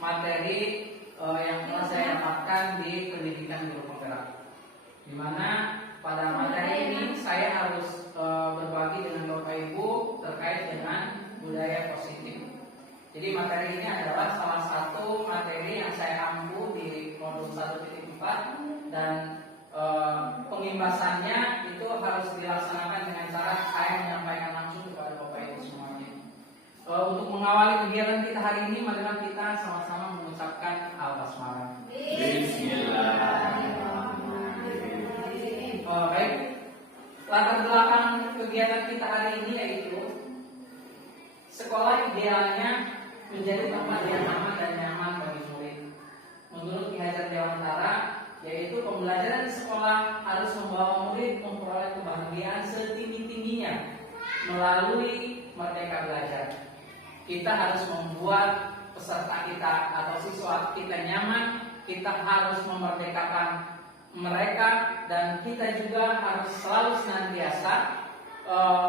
materi yang telah saya dapatkan di pendidikan guru penggerak, di mana pada materi ini saya harus berbagi dengan Bapak Ibu terkait dengan budaya positif. Jadi materi ini adalah salah satu materi yang saya ampu di modul 1.4 dan pengimbasannya itu harus dilaksanakan dengan cara saya menyampaikan langsung kepada Bapak Ibu semuanya. Untuk mengawali kegiatan kita hari ini, marilah kita sama-sama mengucapkan Al-Basmalah. Bismillahirrahmanirrahim. Baik, latar belakang kegiatan kita hari ini yaitu sekolah idealnya menjadi tempat yang aman dan nyaman bagi murid. Menurut Ki Hajar Dewantara, yaitu pembelajaran di sekolah harus membawa murid memperoleh kebahagiaan setinggi-tingginya melalui merdeka belajar. Kita harus membuat peserta kita atau siswa kita nyaman, kita harus memerdekakan mereka, dan kita juga harus selalu senantiasa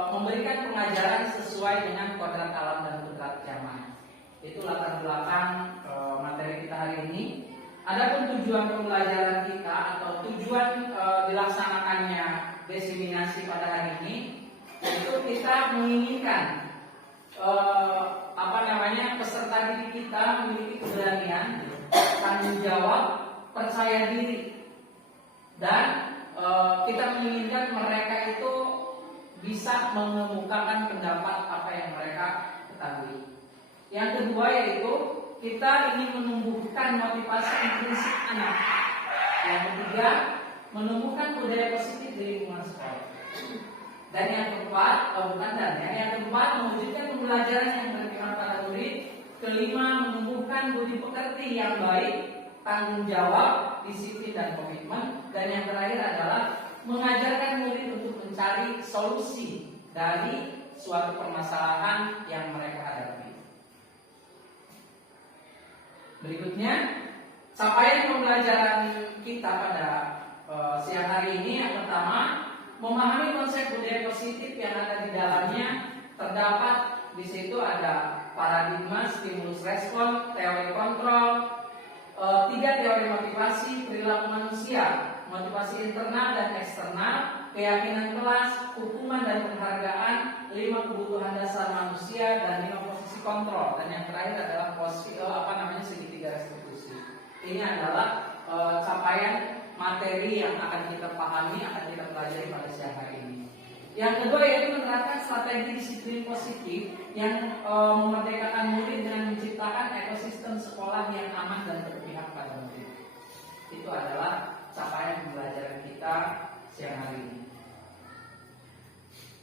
memberikan pengajaran sesuai dengan kodrat alam dan kodrat zaman. Itu latar belakang materi kita hari ini. Adapun tujuan pembelajaran kita atau tujuan dilaksanakannya diseminasi pada hari ini, yaitu kita menginginkan peserta didik kita memiliki keberanian, tanggung jawab, percaya diri, dan kita menginginkan mereka itu bisa mengemukakan pendapat apa yang mereka ketahui. Yang kedua yaitu kita ingin menumbuhkan motivasi intrinsik anak. Yang ketiga, menumbuhkan budaya positif di lingkungan sekolah. Dan yang keempat, yang keempat, mewujudkan pembelajaran yang berpihak pada murid. Kelima, menumbuhkan budi pekerti yang baik, tanggung jawab, disiplin dan komitmen. Dan yang terakhir adalah mengajarkan murid untuk mencari solusi dari suatu permasalahan yang mereka hadapi. Berikutnya, capaian pembelajaran kita pada siang hari ini yang pertama, memahami konsep budaya positif yang ada di dalamnya. Terdapat di situ ada paradigma, stimulus respon, teori kontrol, 3 teori motivasi, perilaku manusia, motivasi internal dan eksternal, keyakinan kelas, hukuman dan penghargaan, 5 kebutuhan dasar manusia, dan 5 posisi kontrol. Dan yang terakhir adalah segitiga restitusi. Ini adalah capaian materi yang akan kita pahami, akan kita pelajari pada siang hari ini. Yang kedua yaitu menerapkan strategi disiplin positif yang memerdekakan murid dengan menciptakan ekosistem sekolah yang aman dan berpihak pada murid. Itu adalah capaian pembelajaran kita siang hari ini.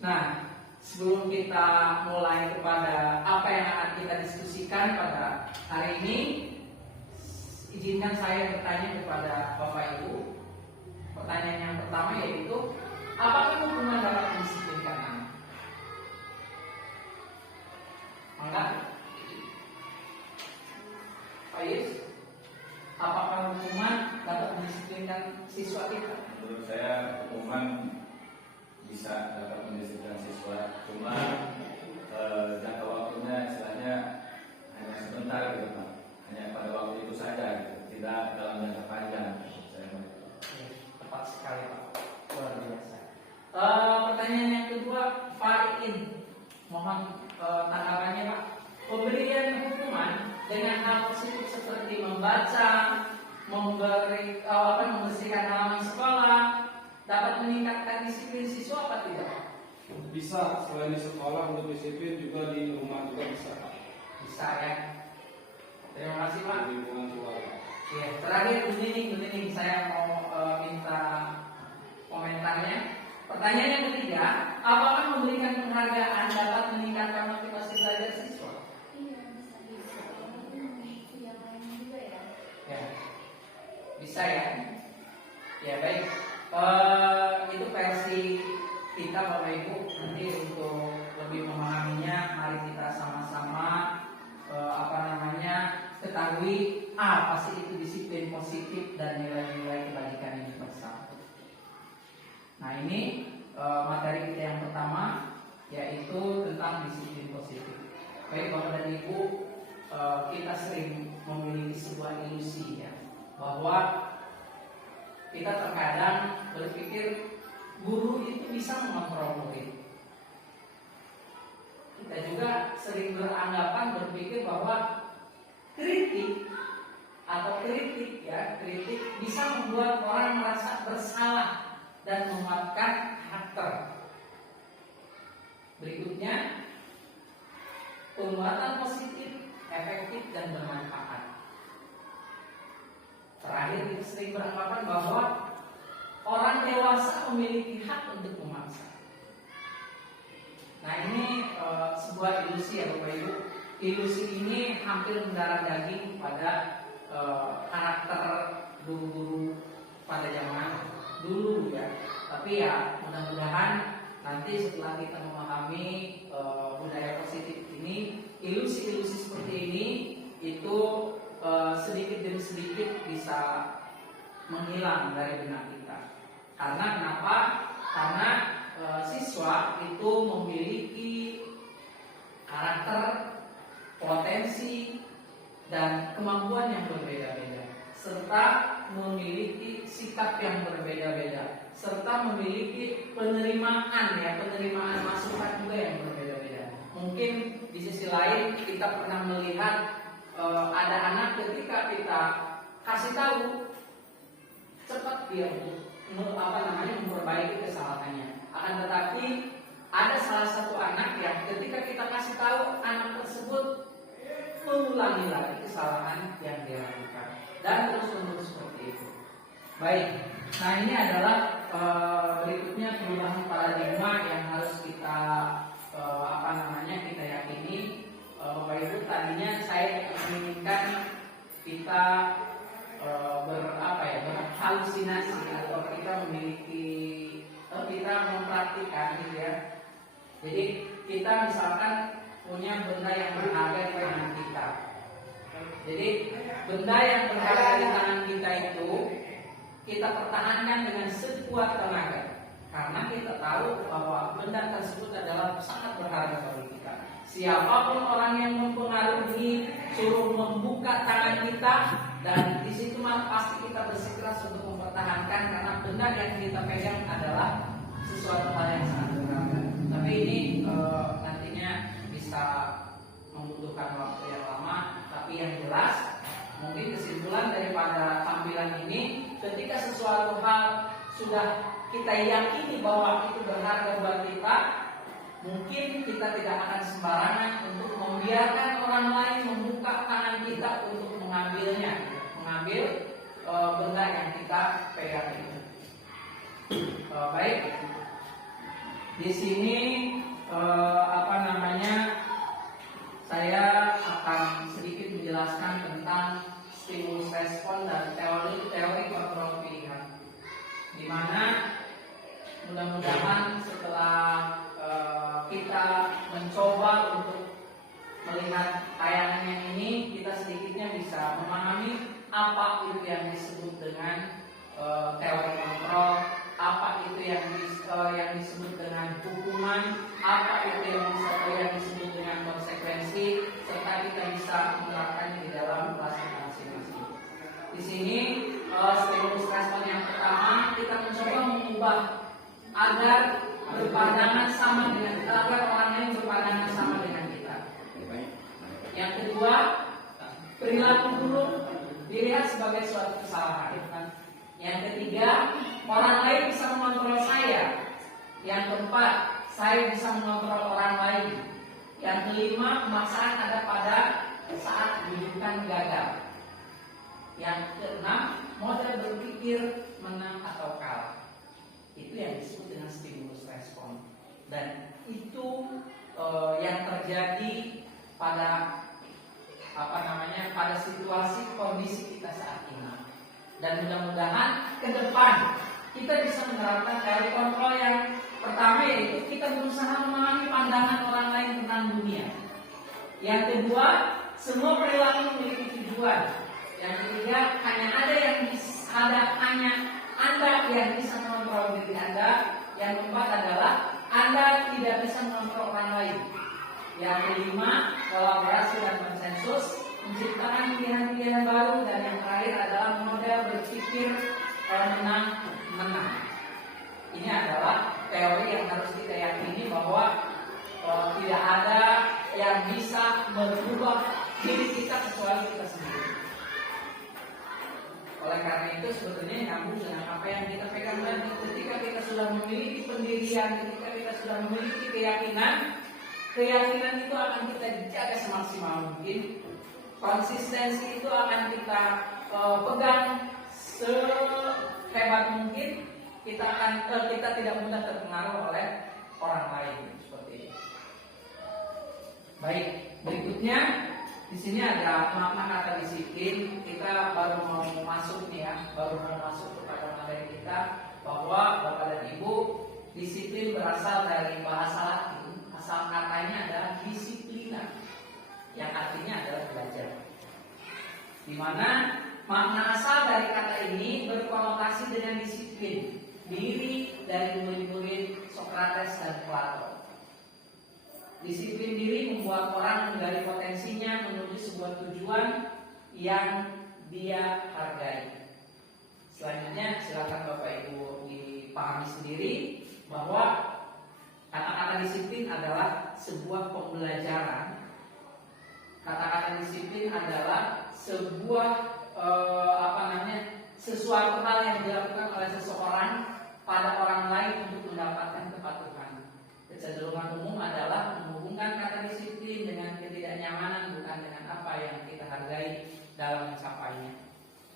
Nah, sebelum kita mulai kepada apa yang akan kita diskusikan pada hari ini, izinkan saya bertanya kepada Bapak Ibu. Pertanyaan yang pertama yaitu, apakah hukuman dapat mendisiplinkan anak? Mangga? Pak Yus, apakah hukuman dapat mendisiplinkan siswa kita? Menurut saya hukuman bisa dapat mendisiplinkan siswa, cuma jangka waktunya istilahnya hanya sebentar gitu Pak, hanya pada waktu itu saja gitu, tidak dalam jangka panjang. Tepat sekali Pak, luar biasa. Pertanyaan yang kedua, Fariin, mohon tanggapannya Pak. Pemberian hukuman dengan hal positif seperti membaca, membersihkan halaman sekolah dapat meningkatkan disiplin siswa apa tidak? Bisa, selain di sekolah untuk disiplin juga di rumah juga bisa. Bisa ya. Terima kasih Pak. Di lingkungan keluarga. Ya, terakhir Bu Nining, saya mau minta komentarnya. Pertanyaan yang ketiga, apakah memberikan penghargaan dapat meningkatkan motivasi belajar siswa? Iya, bisa. Itu yang lain juga ya. Ya, bisa ya. Ya baik. Itu versi kita Bapak Ibu. Nanti untuk lebih memahaminya, mari kita sama-sama ketahui apa sih itu disiplin positif dan nilai-nilai kebajikan ini bersama. Nah ini materi kita yang pertama, yaitu tentang disiplin positif. Baik Bapak dan Ibu, kita sering memiliki sebuah ilusi ya, bahwa kita terkadang berpikir guru itu bisa mengontrol murid. Kita juga sering beranggapan berpikir bahwa kritik bisa membuat orang merasa bersalah dan menguatkan karakter. Berikutnya, penguatan positif, efektif dan bermanfaat. Terakhir, kita sering beranggapan bahwa orang dewasa memiliki hak untuk memaksa. Nah, ini sebuah ilusi ya Bapak Ibu. Ilusi ini hampir mendarah daging pada karakter guru-guru pada zaman dulu ya. Tapi ya mudah-mudahan nanti setelah kita memahami budaya positif ini, ilusi-ilusi seperti ini itu sedikit demi sedikit bisa menghilang dari benak kita. Karena kenapa? Karena siswa itu memiliki karakter, potensi, dan kemampuan yang berbeda-beda, serta memiliki sikap yang berbeda-beda, serta memiliki penerimaan masukan juga yang berbeda-beda. Mungkin di sisi lain kita pernah melihat ada anak ketika kita kasih tahu cepat dia memperbaiki kesalahannya. Akan tetapi ada salah satu anak yang ketika kita kasih tahu, anak tersebut mengulangi lagi kesalahan yang dia lakukan dan terus-menerus seperti itu. Baik, nah ini adalah berikutnya perubahan paradigma yang harus kita kita yakini. Bapak Ibu, tadinya saya menginginkan kita berhalusinasi atau kita mempraktikkan gitu ya. Jadi kita misalkan punya benda yang berharga di tangan kita. Jadi benda yang berharga di tangan kita itu kita pertahankan dengan sekuat tenaga, karena kita tahu bahwa benda tersebut adalah sangat berharga bagi kita. Siapapun orang yang mempengaruhi suruh membuka tangan kita, dan di situ pasti kita bersikeras untuk mempertahankan, karena benda yang kita pegang adalah sesuatu hal yang sangat berharga. Tapi ini nantinya bisa membutuhkan waktu yang lama. Tapi yang jelas, mungkin kesimpulan daripada tampilan ini, ketika sesuatu hal sudah kita yakini bahwa itu berharga buat kita, mungkin kita tidak akan sembarangan untuk membiarkan orang lain membuka tangan kita untuk mengambil benda yang kita pegang itu. Baik, di sini saya akan sedikit menjelaskan tentang stimulus respon dan teori kontrol pilihan, di mana mudah-mudahan setelah kita mencoba untuk melihat tayangan yang ini, kita sedikitnya bisa memahami apa itu yang disebut dengan teori kontrol, apa itu yang disebut dengan hukuman, apa itu yang disebut dengan konsekuensi, serta kita bisa menerapkannya di dalam kelas kita masing-masing. Di sini stimulus respon yang pertama, kita mencoba mengubah agar orang lain berpandangan sama dengan kita. Yang kedua, perilaku buruk dilihat sebagai suatu kesalahan. Yang ketiga, orang lain bisa mengontrol saya. Yang keempat, saya bisa mengontrol orang lain. Yang kelima, pemaksaan ada pada saat rujukan gagal. Yang keenam, model berpikir menang atau kalah. Itu yang disebut dengan stimulus respon. Dan itu yang terjadi pada pada situasi kondisi kita saat ini. Dan mudah-mudahan ke depan kita bisa menerapkan teori kontrol yang pertama, yaitu kita berusaha memahami pandangan orang lain tentang dunia. Yang kedua, semua perilaku memiliki tujuan. Yang ketiga, hanya Anda yang bisa mengontrol diri Anda. Yang keempat adalah Anda tidak bisa mengontrol orang lain. Yang kelima, kolaborasi dan konsensus. menciptakan pilihan-pilihan baru, dan yang terakhir adalah model berpikir menang-menang. Ini adalah teori yang harus kita yakini bahwa tidak ada yang bisa merubah diri kita kecuali kita sendiri. Oleh karena itu sebetulnya nyambung dengan apa yang kita pegang tadi. Ketika kita sudah memiliki pendirian, ketika kita sudah memiliki keyakinan itu akan kita jaga semaksimal mungkin. Konsistensi itu akan kita pegang sehebat mungkin. Kita tidak mudah terpengaruh oleh orang lain seperti ini. Baik, berikutnya di sini ada makna kata disiplin. Kita baru mau masuk nih ya, baru mau masuk kepada materi kita bahwa Bapak dan Ibu, disiplin berasal dari bahasa Latin. Asal katanya adalah disiplina, yang artinya adalah belajar. Di mana makna asal dari kata ini berkonotasi dengan disiplin diri dari murid-murid Sokrates dan Plato. Disiplin diri membuat orang menggali potensinya menuju sebuah tujuan yang dia hargai. Selanjutnya silakan Bapak Ibu dipahami sendiri bahwa kata-kata disiplin adalah sebuah pembelajaran. Kata-kata disiplin adalah sebuah sesuatu hal yang dilakukan oleh seseorang pada orang lain untuk mendapatkan kepatuhan. Kecenderungan umum adalah menghubungkan kata disiplin dengan ketidaknyamanan, bukan dengan apa yang kita hargai dalam mencapainya.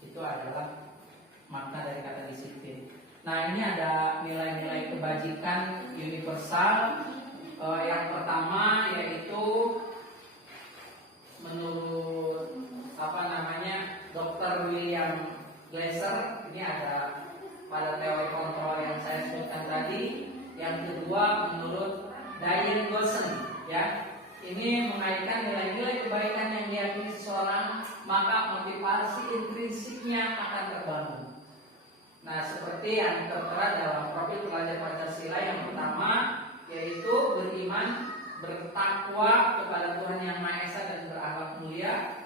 Itu adalah makna dari kata disiplin. Nah, ini ada nilai-nilai kebajikan universal. Yang pertama yaitu menurut Dr. William Glasser, ini ada pada teori kontrol yang saya sebutkan tadi. Yang kedua menurut Diane Gosson, ya, ini mengaitkan nilai-nilai kebaikan yang diyakini seseorang, maka motivasi intrinsiknya akan terbangun. Nah, seperti yang tertera dalam profil pelajar Pancasila, yang pertama yaitu beriman, bertakwa kepada Tuhan Yang Maha Esa dan berakhlak mulia.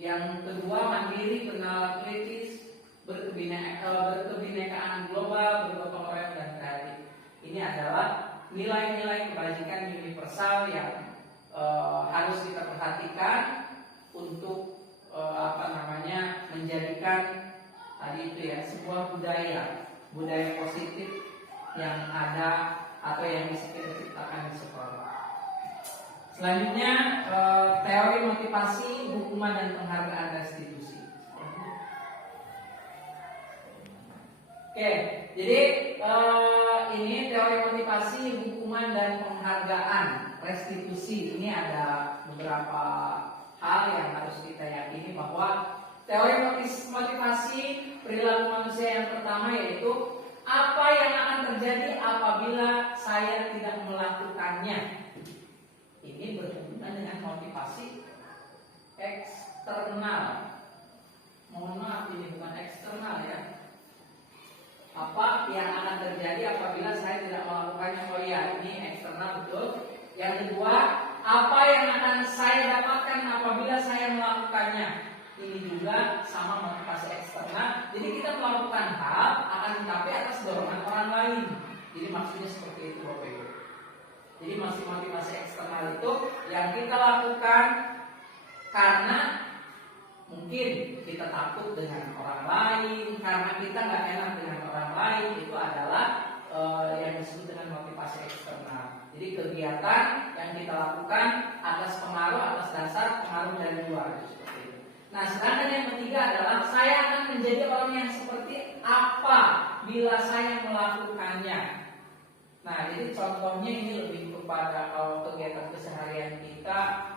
Yang kedua mandiri, bernalar kritis, berkebinekaan global, bergotong royong dan kreatif. Ini adalah nilai-nilai kebajikan universal yang harus kita perhatikan untuk menjadikan tadi itu ya sebuah budaya positif yang ada atau yang bisa kita ciptakan di sekolah. Selanjutnya teori motivasi, hukuman dan penghargaan restitusi. Oke, jadi ini teori motivasi, hukuman dan penghargaan restitusi. Ini ada beberapa hal yang harus kita yakini bahwa teori motivasi perilaku manusia yang pertama yaitu apa yang akan terjadi apabila saya tidak melakukannya. Ini berhubungan dengan motivasi eksternal. Mohon maaf, ini bukan eksternal ya. Apa yang akan terjadi apabila saya tidak melakukannya? Oh iya, ini eksternal betul. Yang kedua, apa yang akan saya dapatkan apabila saya melakukannya? Ini juga sama motivasi eksternal. Jadi kita melakukan hal akan tetapi atas dorongan orang lain. Jadi maksudnya seperti itu Bapak Ibu. Jadi masih motivasi eksternal itu yang kita lakukan karena mungkin kita takut dengan orang lain, karena kita nggak enak dengan orang lain. Itu adalah yang disebut dengan motivasi eksternal. Jadi kegiatan yang kita lakukan atas pengaruh, atas dasar pengaruh dari luar. Nah, sedangkan yang ketiga adalah saya akan menjadi orang yang seperti apa bila saya melakukannya. Nah, jadi contohnya ini lebih kepada kalau kegiatan keseharian kita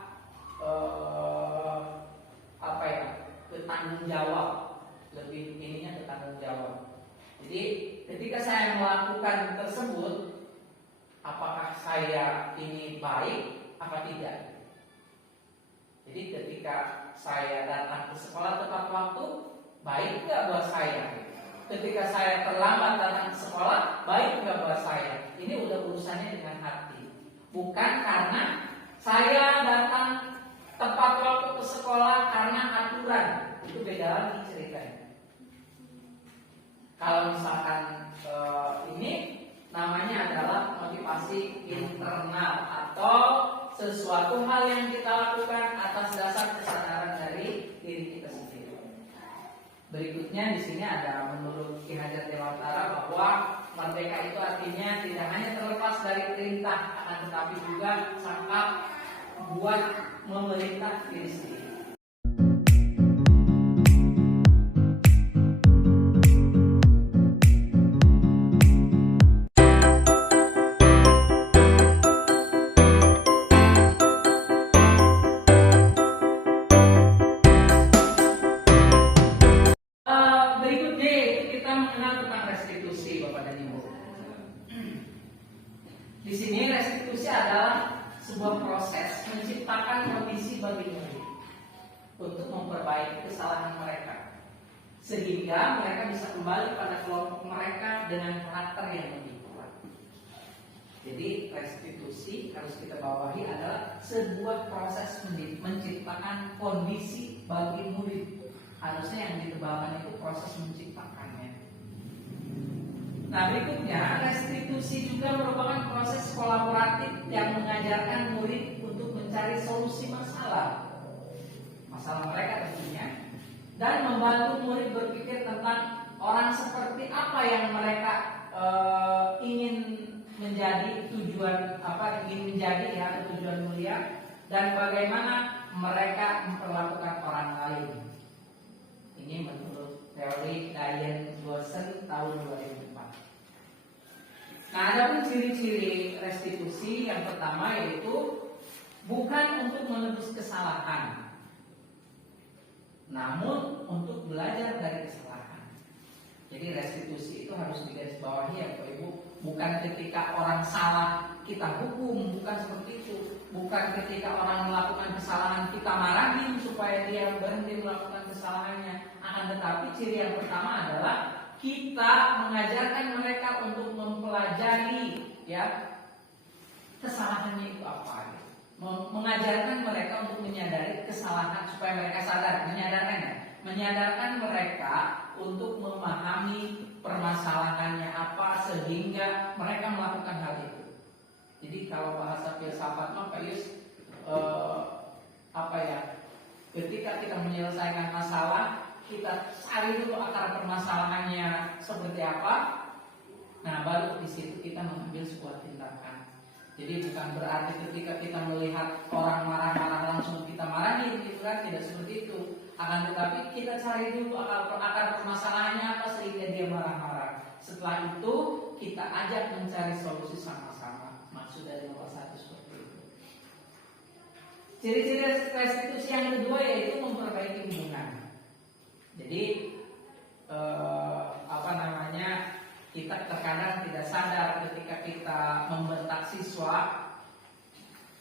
bertanggung jawab, lebih ininya bertanggung jawab. Jadi ketika saya melakukan tersebut, apakah saya ini baik apa tidak? Jadi ketika saya datang ke sekolah tepat waktu, baik nggak buat saya? Ketika saya terlambat datang ke sekolah, baik nggak buat saya? Ini udah urusannya dengan hati. Bukan karena saya datang tepat waktu ke sekolah karena aturan, itu beda lagi ceritanya. Kalau misalkan ini namanya adalah motivasi internal atau sesuatu hal yang kita lakukan atas dasar kesadaran dari diri kita sendiri. Berikutnya di sini ada menurut Ki Hajar Dewantara bahwa merdeka itu artinya tidak hanya terlepas dari perintah, akan tetapi juga sangkap buat memerintah diri sendiri. Berikutnya yaitu kita mengenal tentang restitusi, Bapak dan Ibu. Di sini restitusi adalah sebuah proses menciptakan kondisi bagi murid untuk memperbaiki kesalahan mereka, sehingga mereka bisa kembali pada kelompok mereka dengan karakter yang lebih kuat. Jadi restitusi harus kita bawahi adalah sebuah proses menciptakan kondisi bagi murid. Harusnya yang ditebalkan itu proses menciptakannya. Nah, berikutnya restitusi juga merupakan proses kolaboratif yang mengajarkan murid untuk mencari solusi masalah mereka tentunya, dan membantu murid berpikir tentang orang seperti apa yang mereka ingin menjadi, tujuan mulia, dan bagaimana mereka memperlakukan orang lain. Ini menurut teori Diane Dawson tahun 2004. Nah, ada pun ciri-ciri restitusi. Yang pertama yaitu bukan untuk menebus kesalahan, namun untuk belajar dari kesalahan. Jadi restitusi itu harus digarisbawahi ya Bapak Ibu. Bukan ketika orang salah kita hukum, bukan seperti itu. Bukan ketika orang melakukan kesalahan kita marahin supaya dia berhenti melakukan kesalahannya. Akan tetapi ciri yang pertama adalah kita mengajarkan mereka untuk mempelajari ya kesalahannya itu apa. Mengajarkan mereka untuk menyadari kesalahan supaya mereka sadar, menyadarkan mereka untuk memahami permasalahannya apa sehingga mereka melakukan hal itu. Jadi kalau bahasa filsafat Pak Yus, ketika kita menyelesaikan masalah, kita cari dulu akar permasalahannya seperti apa. Nah, baru di situ kita mengambil sebuah tindakan. Jadi bukan berarti ketika kita melihat orang marah-marah langsung kita marahin, gitu kan? Tidak seperti itu. Akan tetapi kita cari dulu akar permasalahannya apa sehingga dia marah-marah. Setelah itu kita ajak mencari solusi sama-sama. Maksud dari nomor 1 seperti itu. Ciri-ciri restitusi yang kedua yaitu memperbaiki hubungan. Jadi kita terkadang tidak sadar ketika kita membentak siswa,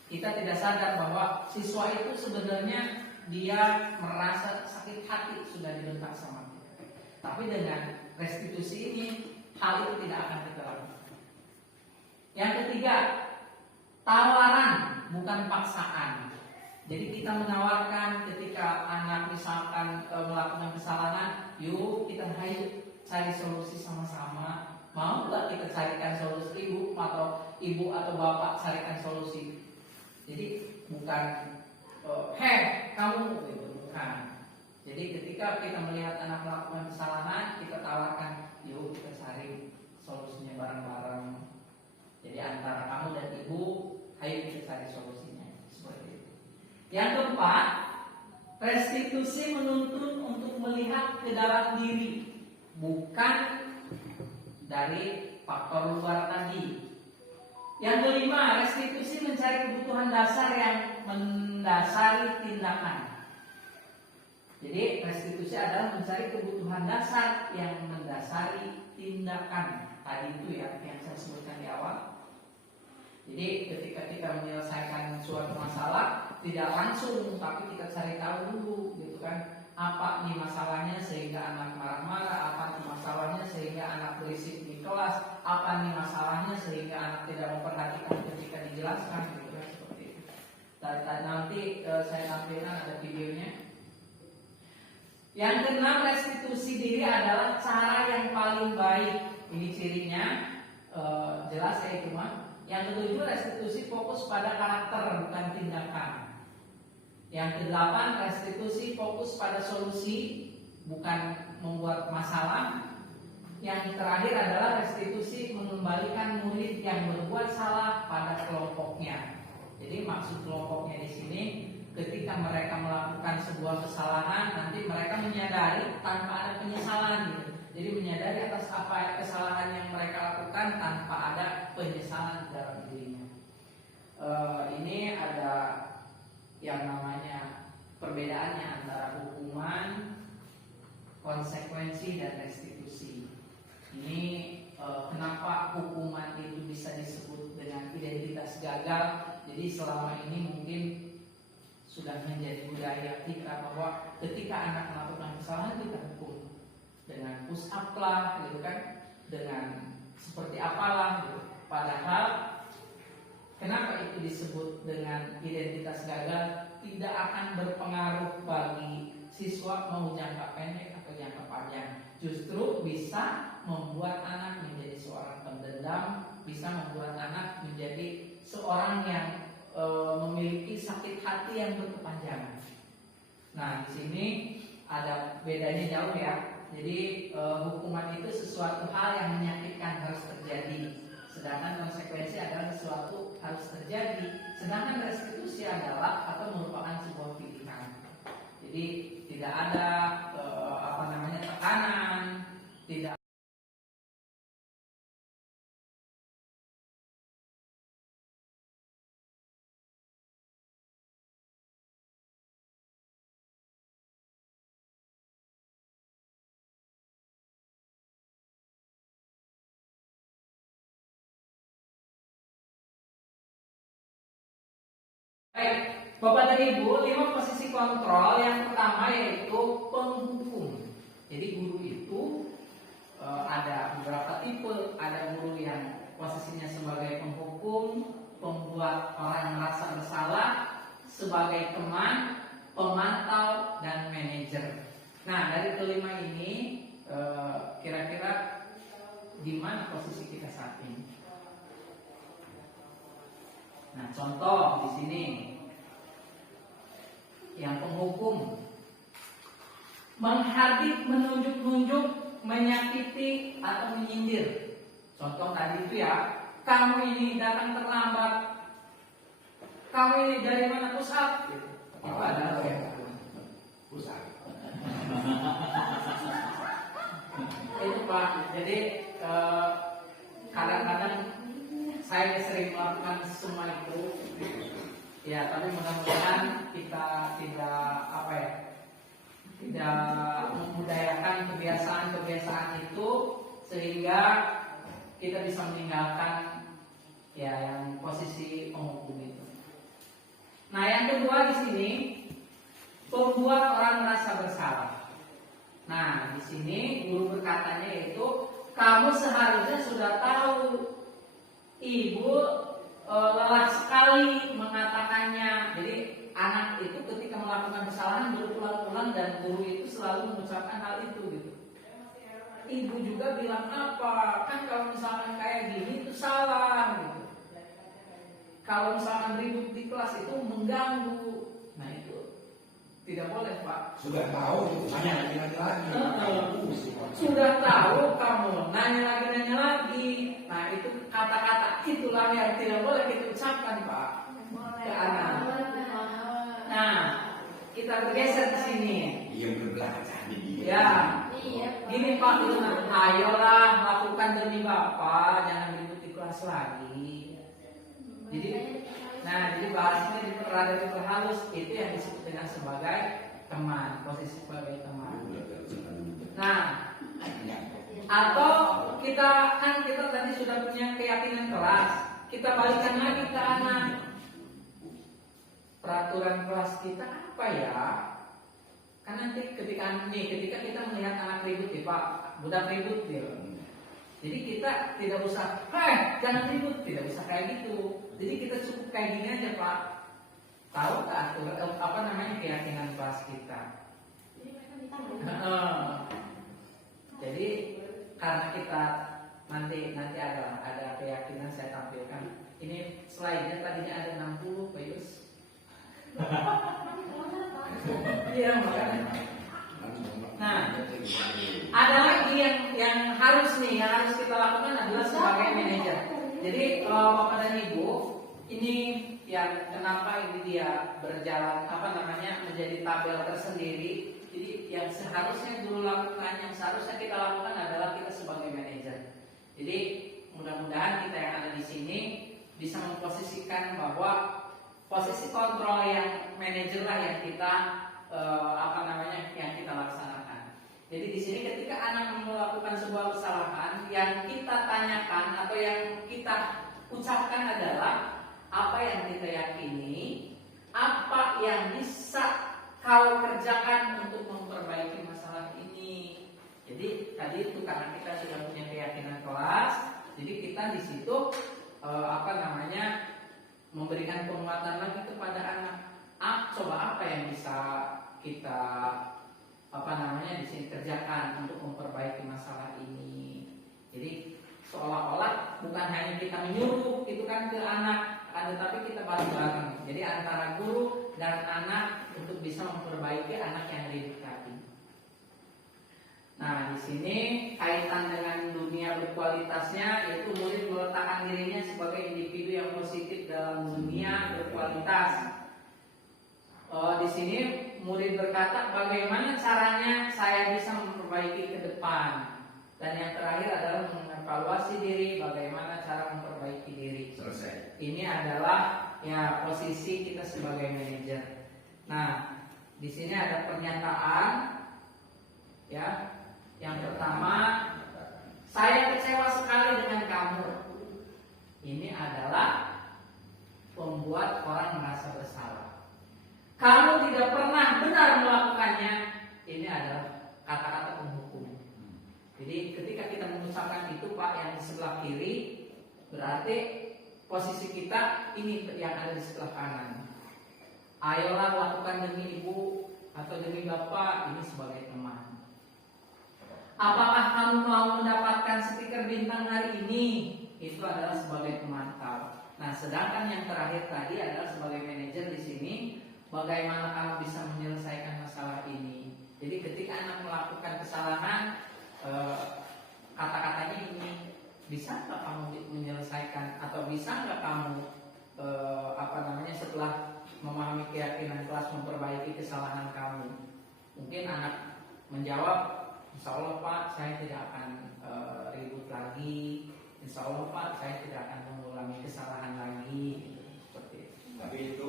kita tidak sadar bahwa siswa itu sebenarnya dia merasa sakit hati sudah dibentak sama kita. Tapi dengan restitusi ini hal itu tidak akan kita lakukan. Yang ketiga, tawaran bukan paksaan. Jadi kita menawarkan ketika anak misalkan melakukan kesalahan, yuk kita cari solusi sama-sama. Mau nggak kita carikan solusi, ibu atau bapak carikan solusi. Jadi bukan kamu gitu, bukan. Jadi ketika kita melihat anak melakukan kesalahan, kita tawarkan, yuk kita cari solusinya bareng-bareng. Jadi antara kamu dan ibu, ayo kita cari solusinya. Seperti itu. Yang keempat, restitusi menuntun untuk melihat ke dalam diri, bukan dari faktor luar tadi. Yang kelima, restitusi mencari kebutuhan dasar yang mendasari tindakan. Jadi restitusi adalah mencari kebutuhan dasar yang mendasari tindakan. Tadi itu ya yang saya sebutkan di awal. Jadi ketika kita menyelesaikan suatu masalah, tidak langsung, tapi kita cari tahu dulu, gitu kan? Apa nih masalahnya sehingga anak marah-marah, apa nih masalahnya sehingga anak berisik di kelas, apa nih masalahnya sehingga anak tidak memperhatikan ketika dijelaskan, gitu kan, seperti itu. Dan nanti nanti saya tampilkan ada videonya. Yang keenam, restitusi diri adalah cara yang paling baik. Ini cirinya jelas ya itu mah. Yang ketujuh, restitusi fokus pada karakter bukan tindakan. Yang kedelapan, restitusi fokus pada solusi bukan membuat masalah. Yang terakhir adalah restitusi mengembalikan murid yang berbuat salah pada kelompoknya. Jadi maksud kelompoknya di sini, ketika mereka melakukan sebuah kesalahan, nanti mereka menyadari tanpa ada penyesalan gitu. Jadi menyadari atas apa kesalahan yang mereka lakukan tanpa ada penyesalan dalam dirinya. Ini ada yang namanya perbedaannya antara hukuman, konsekuensi, dan restitusi. Ini kenapa hukuman itu bisa disebut dengan identitas gagal. Jadi selama ini mungkin sudah menjadi budaya kita bahwa ketika anak melakukan kesalahan kita hukum dengan push up lah, gitu kan, dengan seperti apalah, gitu. Padahal kenapa itu disebut dengan identitas gagal? Tidak akan berpengaruh bagi siswa mau jangka pendek atau jangka panjang. Justru bisa membuat anak menjadi seorang pendendam, bisa membuat anak menjadi seorang yang memiliki sakit hati yang berkepanjangan. Nah, di sini ada bedanya jauh ya. Jadi hukuman itu sesuatu hal yang menyakitkan harus terjadi, sedangkan konsekuensi adalah sesuatu harus terjadi. Sedangkan restitusi adalah atau merupakan sebuah pilihan. Jadi tidak ada tekanan, tidak. Baik, Bapak dan Ibu, 5 posisi kontrol. Yang pertama yaitu penghukum. Jadi guru itu ada beberapa tipe. Ada guru yang posisinya sebagai penghukum, pembuat orang merasa bersalah, sebagai teman, pemantau, dan manajer. Nah, dari kelima ini kira-kira di mana posisi kita saat ini? Nah, contoh di sini yang penghukum menghardik, menunjuk-nunjuk, menyakiti atau menyindir. Contoh tadi itu ya, kamu ini datang terlambat, kamu ini dari mana pusat? Gitu. Itu adalah pusat. Itu Pak. Jadi kadang-kadang saya sering melakukan semua itu, ya. Tapi mudah-mudahan kita tidak membudayakan kebiasaan-kebiasaan itu sehingga kita bisa meninggalkan ya yang posisi penghukum itu. Nah, yang kedua di sini membuat orang merasa bersalah. Nah, di sini guru berkatanya yaitu kamu seharusnya sudah tahu. Ibu lelah sekali mengatakannya. Jadi anak itu ketika melakukan kesalahan berulang-ulang dan guru itu selalu mengucapkan hal itu gitu. Ibu juga bilang apa? Kan kalau misalkan kayak gini itu salah gitu. Kalau misalkan ribut di kelas itu mengganggu. Nah, itu tidak boleh, Pak. Sudah tahu, nanya lagi. Sudah tahu kamu nanya lagi. Nah, itu kata-kata itulah yang tidak boleh kita ucapkan, Pak, ke anak. Nah, kita bergeser ke sini. Iya, berbelajar nih. Ya, gini Pak, ayolah lakukan demi Bapak, jangan ribut di kelas lagi. Jadi bahasanya diperhalus, itu yang disebut dengan sebagai teman, posisi sebagai teman. Nah, atau kita tadi sudah punya keyakinan kelas, kita balikan lagi ke anak. Peraturan kelas kita apa ya? Kan nanti ketika kita melihat anak ribut ya Pak, budak ribut ya. Jadi kita tidak usah, jangan ribut, tidak usah kayak gitu. Jadi kita cukup kayak gini aja Pak. tahu tak aturan apa namanya keyakinan kelas kita. Jadi mereka ditanggung. Jadi karena kita nanti ada keyakinan saya tampilkan. Ini slide-nya tadinya ada 60, Pak Yus. Nanti keluar apa? Iya, makanya. Nah, ada lagi yang harus kita lakukan adalah sebagai manajer. Jadi Bapak dan Ibu, ini yang kenapa ini dia berjalan menjadi tabel tersendiri. Jadi yang seharusnya dulu lakukan, yang seharusnya kita lakukan adalah kita sebagai manajer. Jadi mudah-mudahan kita yang ada di sini bisa memposisikan bahwa posisi kontrol yang manajer lah yang kita yang kita laksanakan. Jadi di sini ketika anak melakukan sebuah kesalahan, yang kita tanyakan atau yang kita ucapkan adalah apa yang kita yakini, apa yang bisa kau kerjakan untuk memperbaiki masalah ini. Jadi tadi itu karena kita sudah punya keyakinan kelas, jadi kita di situ memberikan penguatan lagi kepada anak. Coba apa yang bisa kita di sini kerjakan untuk memperbaiki masalah ini. Jadi seolah-olah bukan hanya kita menyuruh itu kan ke anak, tetapi kita bareng-bareng. Jadi antara guru dan anak untuk bisa memperbaiki anak yang ribut tadi. Nah, di sini kaitan dengan dunia berkualitasnya, yaitu murid meletakkan dirinya sebagai individu yang positif dalam dunia berkualitas. Di sini murid berkata, bagaimana caranya saya bisa memperbaiki ke depan. Dan yang terakhir adalah mengevaluasi diri, bagaimana cara memperbaiki diri. Selesai. Ini adalah posisi kita sebagai manajer. Nah, di sini ada pernyataan, ya. Yang pertama, saya kecewa sekali dengan kamu. Ini adalah membuat orang merasa bersalah. Kamu tidak pernah benar melakukannya. Ini adalah kata-kata penghukum. Jadi ketika kita mengucapkan itu, Pak, yang di sebelah kiri, berarti posisi kita ini yang ada di sebelah kanan. Ayolah lakukan demi ibu atau demi bapak, ini sebagai teman. Apakah kamu mau mendapatkan stiker bintang hari ini? Itu adalah sebagai pemantau. Nah, sedangkan yang terakhir tadi adalah sebagai manajer di sini. Bagaimana kamu bisa menyelesaikan masalah ini? Jadi ketika anak melakukan kesalahan, kata-katanya ini, bisa nggak kamu menyelesaikan atau bisa nggak kamu setelah memahami keyakinan kelas memperbaiki kesalahan kamu? Mungkin anak menjawab, insya Allah Pak, saya tidak akan ribut lagi. Insya Allah Pak, saya tidak akan mengulangi kesalahan lagi. Seperti itu. Tapi itu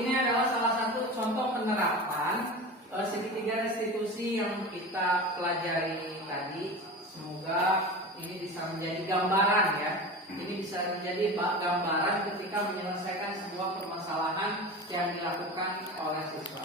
ini adalah salah satu contoh penerapan segitiga restitusi yang kita pelajari tadi. Semoga ini bisa menjadi gambaran ya. Ini bisa menjadi gambaran ketika menyelesaikan sebuah permasalahan yang dilakukan oleh siswa.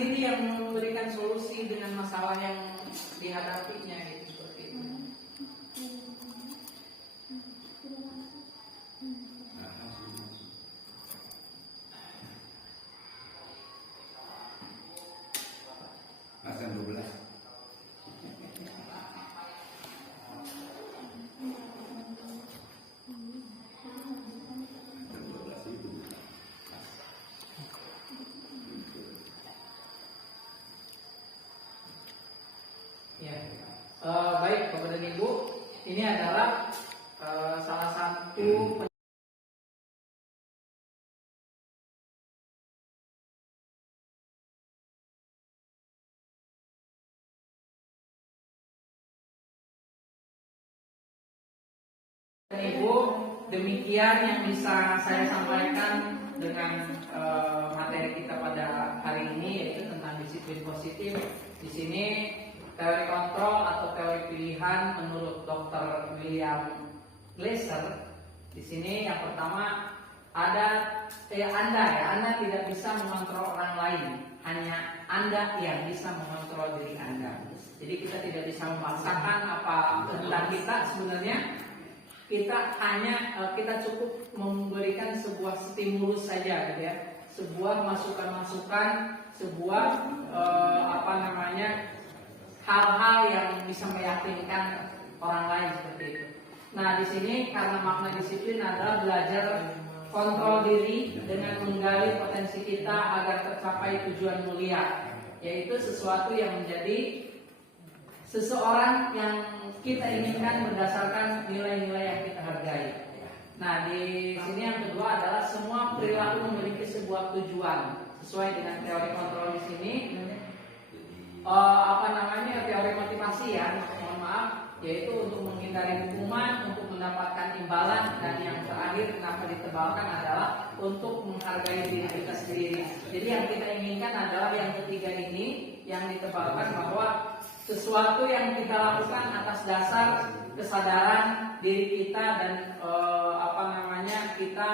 sendiri yang memberikan solusi dengan masalah yang dihadapinya gitu seperti itu. Pasal 12. Ya, baik Bapak dan Ibu, ini adalah salah satu Ibu, demikian yang bisa saya sampaikan dengan materi kita pada hari ini, yaitu tentang disiplin positif. Di sini teori kontrol atau teori pilihan menurut Dr. William Glasser. Di sini yang pertama ada Anda tidak bisa mengontrol orang lain, hanya Anda yang bisa mengontrol diri Anda. Jadi kita tidak bisa memaksakan apa tentang kita sebenarnya. Kita cukup memberikan sebuah stimulus saja gitu ya, sebuah masukan-masukan, sebuah hal-hal yang bisa meyakinkan orang lain seperti itu. Nah, di sini karena makna disiplin adalah belajar kontrol diri dengan menggali potensi kita agar tercapai tujuan mulia, yaitu sesuatu yang menjadi seseorang yang kita inginkan berdasarkan nilai-nilai yang kita hargai. Nah, di sini yang kedua adalah semua perilaku memiliki sebuah tujuan sesuai dengan teori kontrol di sini. Teori motivasi ya, mohon maaf, yaitu untuk menghindari hukuman, untuk mendapatkan imbalan, dan yang terakhir kenapa ditebalkan adalah untuk menghargai diri kita sendiri. Jadi yang kita inginkan adalah yang ketiga ini, yang ditebalkan bahwa sesuatu yang kita lakukan atas dasar kesadaran diri kita dan kita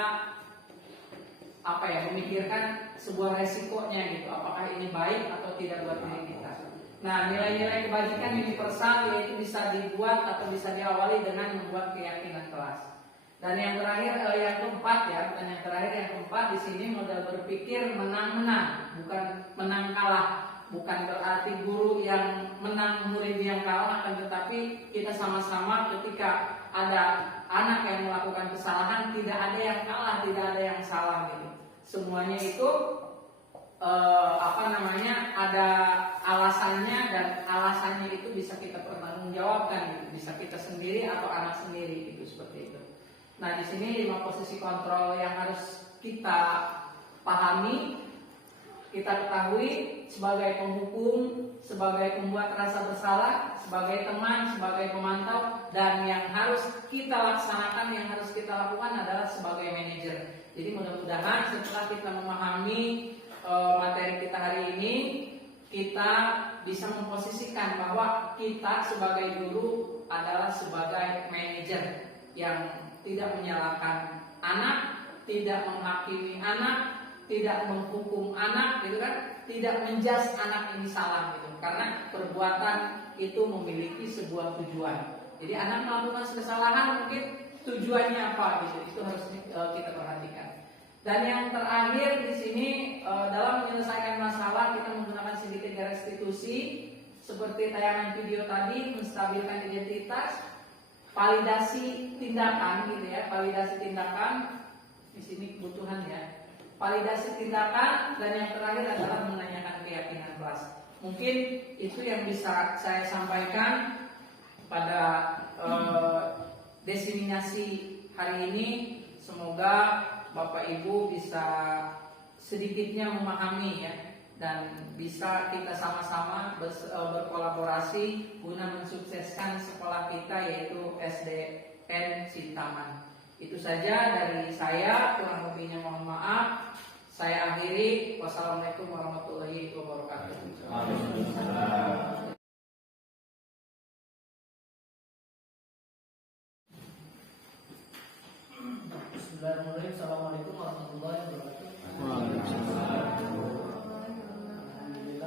memikirkan sebuah resikonya gitu, apakah ini baik atau tidak buat diri kita. Nah, nilai-nilai kebajikan universal yaitu bisa dibuat atau bisa diawali dengan membuat keyakinan kelas. Dan yang terakhir yang keempat ya, bukan yang terakhir, yang keempat di sini model berpikir menang-menang, bukan menang kalah. Bukan berarti guru yang menang, murid yang kalah, akan tetapi kita sama-sama ketika ada anak yang melakukan kesalahan, tidak ada yang kalah, tidak ada yang salah gitu. Semuanya itu ada alasannya, dan alasannya itu bisa kita pertanggungjawabkan gitu. Bisa kita sendiri atau anak sendiri gitu, seperti itu. Nah, di sini 5 posisi kontrol yang harus kita pahami, kita ketahui sebagai penghukum, sebagai pembuat rasa bersalah, sebagai teman, sebagai pemantau, dan yang harus kita laksanakan, yang harus kita lakukan adalah sebagai manajer. Jadi mudah-mudahan setelah kita memahami materi kita hari ini, kita bisa memposisikan bahwa kita sebagai guru adalah sebagai manajer yang tidak menyalahkan anak, tidak menghakimi anak, tidak menghukum anak, gitu kan? Tidak menjudge anak ini salah gitu. Karena perbuatan itu memiliki sebuah tujuan. Jadi anak melakukan kesalahan, mungkin tujuannya apa gitu. Itu harus kita perhatikan. Dan yang terakhir di sini dalam menyelesaikan masalah kita menggunakan sedikit restitusi seperti tayangan video tadi, menstabilkan identitas, validasi tindakan gitu ya, validasi tindakan di sini kebutuhan ya. Validasi tindakan, dan yang terakhir adalah menanyakan keyakinan kelas. Mungkin itu yang bisa saya sampaikan pada diseminasi hari ini. Semoga Bapak Ibu bisa sedikitnya memahami ya, dan bisa kita sama-sama berkolaborasi guna mensukseskan sekolah kita, yaitu SDN Sintaman. Itu saja dari saya, kurang lebihnya mohon maaf. Saya akhiri. Wassalamualaikum warahmatullahi wabarakatuh. Bismillahirrahmanirrahim. Assalamualaikum warahmatullahi wabarakatuh. Alhamdulillah